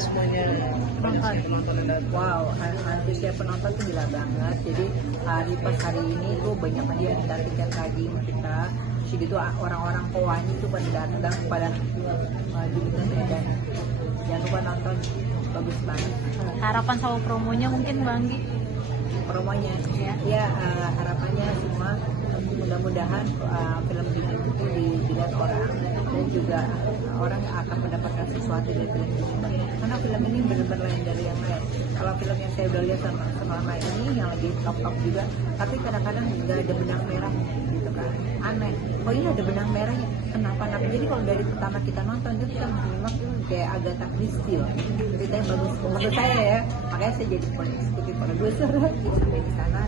semuanya penonton dan Wow, antusias penonton tuh gila banget. Jadi pas hari ini tuh banyak banget yang datang tiket lagi sama kita. Jadi itu orang-orang Kowani tuh pada datang pada Jubitan Medan. Jangan lupa nonton, bagus banget. Harapan sama promonya mungkin Bang Gi? Promonya ya harapannya semua mudah-mudahan film ini itu dilihat orang dan juga orang akan mendapatkan sesuatu dari film ini karena film ini benar-benar lain dari yang lain. Kalau film yang saya udah lihat selama ini yang lagi top juga, tapi kadang-kadang nggak ada benang merah gitu kan, aneh. Oh iya ada benang merahnya, kenapa? Jadi kalau dari pertama kita nonton itu kita menyimak kayak Agatha Christie loh, ceritanya bagus menurut saya ya, makanya saya jadi seperti produser sampai di sana.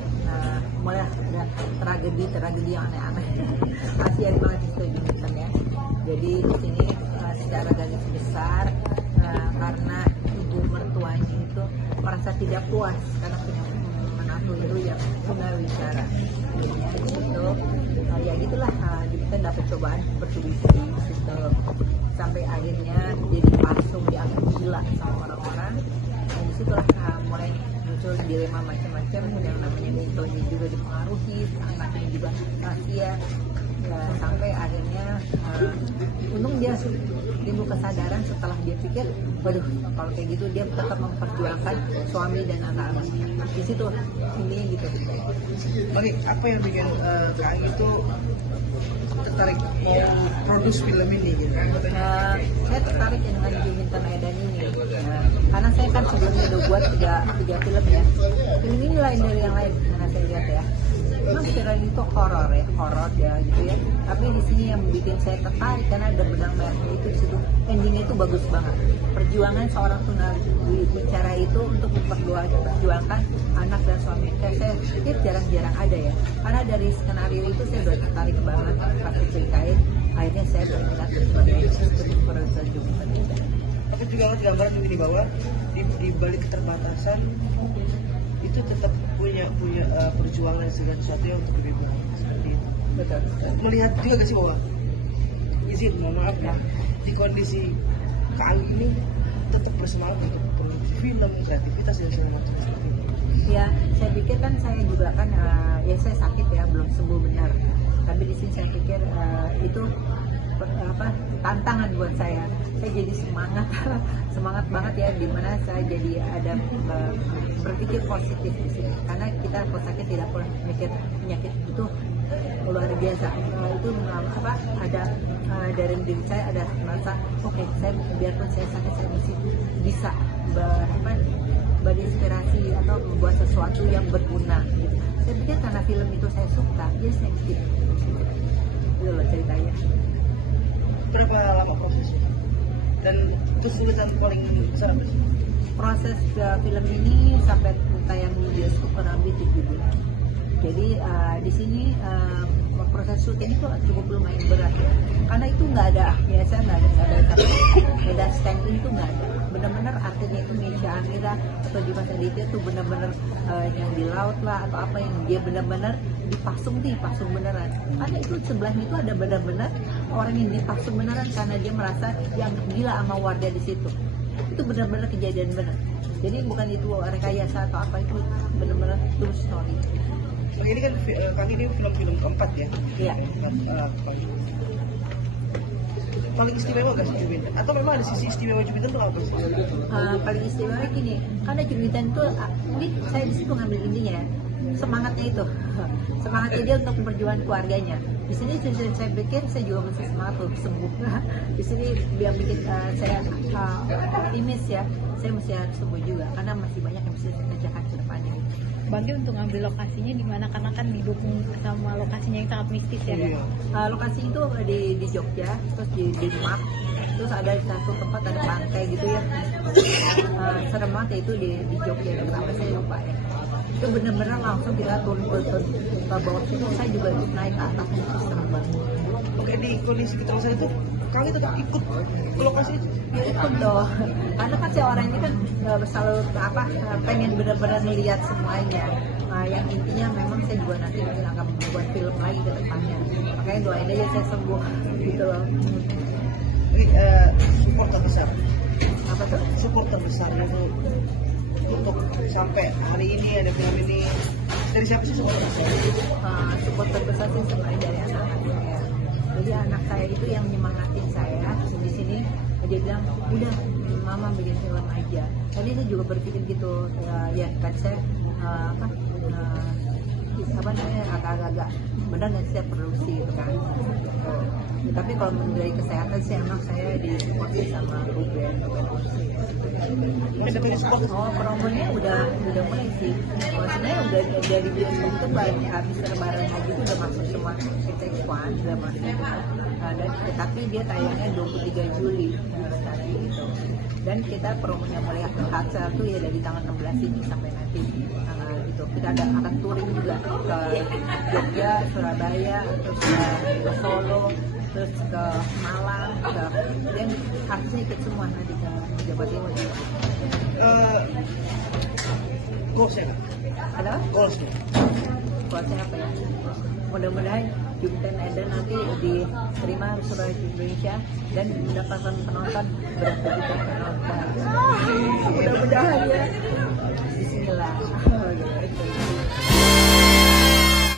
Mulai ada tragedi yang aneh-aneh. Kasihan banget itu ya. Jadi di sini secara garis besar karena ibu mertuanya itu merasa tidak puas karena punya menantu itu yang tunawicara. Jadinya itu ya gitulah kita dapat cobaan bertubi-tubi gitu sampai akhirnya jadi langsung dianggap gila sama orang-orang. Dan disitulah mulai muncul dilema macam-macam yang namanya Mintoni juga dipengaruhi, anaknya juga rahasia ya, sampai akhirnya untung dia timbul kesadaran setelah dia pikir, waduh kalau kayak gitu dia tetap memperjuangkan suami dan anak-anak. Di situ ini gitu. Oke, apa yang bikin Kak itu tertarik mau produce film ini gitu kan? Saya tertarik dengan Juminten Edan ini karena saya kan sebelumnya udah buat tiga film ya. Film ini lain dari yang lain karena saya lihat ya. Memang secara itu horor ya gitu ya. Tapi di sini yang bikin saya tertarik karena ada benang merahnya itu di situ. Endingnya itu bagus banget. Perjuangan seorang tunawicara itu untuk memperjuangkan anak dan suami. Saya pikir jarang-jarang ada ya. Karena dari skenario itu saya udah tertarik banget pas diceritain. Akhirnya saya berminat sebagai produser Juminten Edan. Tapi juga nggak gambaran begini bahwa di balik keterbatasan itu tetap punya perjuangan segala sesuatu yang untuk lebih baik seperti itu. Betul. Melihat juga gak sih bahwa izin mohon maaf ya di kondisi kali ini tetap bersemangat untuk produksi film, kreativitas dan segala macam seperti itu. Ya, saya pikir kan saya juga kan ya saya sakit ya belum sembuh benar. Tapi di sini saya pikir itu tantangan buat saya. Saya jadi semangat banget ya, dimana saya jadi ada berpikir positif di sini. Karena kita kalau sakit tidak pernah mikir penyakit itu luar biasa. Itu ada dari diri saya ada merasa oke, saya biarpun saya sakit saya masih bisa berinspirasi atau membuat sesuatu yang berguna. Gitu. Saya pikir karena film itu saya suka, jadi saya skip. Itu loh ceritanya. Berapa lama prosesnya? Dan kesulitan paling besar apa sih? Proses film ini sampai tayang di bioskop kurang lebih 7 bulan. Jadi di sini proses syuting itu cukup lumayan berat ya. Karena itu nggak ada stand in itu nggak ada. Benar-benar artinya itu Nesha Amira atau Dimas Aditya itu benar-benar yang di laut lah atau apa yang dia benar-benar dipasung beneran. Karena itu sebelahnya itu ada benar-benar orang yang dipasung beneran karena dia merasa yang gila sama warga di situ. Itu benar-benar kejadian benar. Jadi bukan itu rekayasa atau apa, itu benar-benar true story. Nah, ini kan kali ini film-film keempat ya? Iya. Paling istimewa gak sih Juminten? Atau memang ada sisi istimewa Juminten itu apa sih? Paling istimewa gini, karena Juminten itu ini saya di situ ngambil intinya semangatnya itu, semangatnya dia untuk memperjuangkan keluarganya. Di sini saya pikir saya juga masih semangat untuk sembuh. Di sini yang bikin saya optimis ya, saya masih harus sembuh juga karena masih banyak yang bisa saya kerjakan ke depannya. Bagi untuk ngambil lokasinya di mana, karena kan didukung sama lokasinya yang sangat mistis ya. Iya. Lokasi itu di Jogja, terus di Denmark, terus ada di satu tempat ada pantai gitu ya. Serem banget ya itu di Jogja, kenapa saya lupa ya. Itu benar-benar langsung kita turun ke bawah situ, saya juga naik ke atas, itu serem banget. Oke, di kondisi kecelakaan itu kali tetap ikut ke lokasi itu? Ya ikut dong, karena kan si orang ini kan selalu pengen benar-benar melihat semuanya. Yang intinya memang saya juga nanti mungkin akan membuat film lagi ke depannya, makanya doain aja saya sembuh gitu loh. Ini support terbesar Apa support terbesarnya tuh untuk sampai hari ini ada film ini dari siapa sih support terbesar? Support terbesar sih sebenarnya dari anak-anak saya. Jadi anak saya itu yang menyemangatin saya di sini. Dia bilang udah mama bikin film aja. Tadi saya juga berpikir gitu ya kan saya apa namanya agak-agak benar nggak sih saya produksi gitu kan. Tapi kalau dari kesehatan sih emang saya di support sama Ruben. Promonya udah mulai sih. Maksudnya udah dari bioskop itu habis lebaran haji itu udah masuk semua kita X1 udah masuk. Dan tapi dia tayangnya 23 Juli tadi gitu. Dan kita promonya mulai Hatsal tuh ya dari tanggal 16 ini sampai nanti gitu. Kita akan touring juga ke Jogja, Surabaya, terus ke Solo, terus ke Malang, dan harusnya ikut semua nanti ke Jawa Timur. Goalsnya? Ada? Goalsnya? Goalsnya apa ya? Mudah-mudahan Jumten Eden nanti diterima seluruh Indonesia dan mendapatkan penonton berapa juta penonton.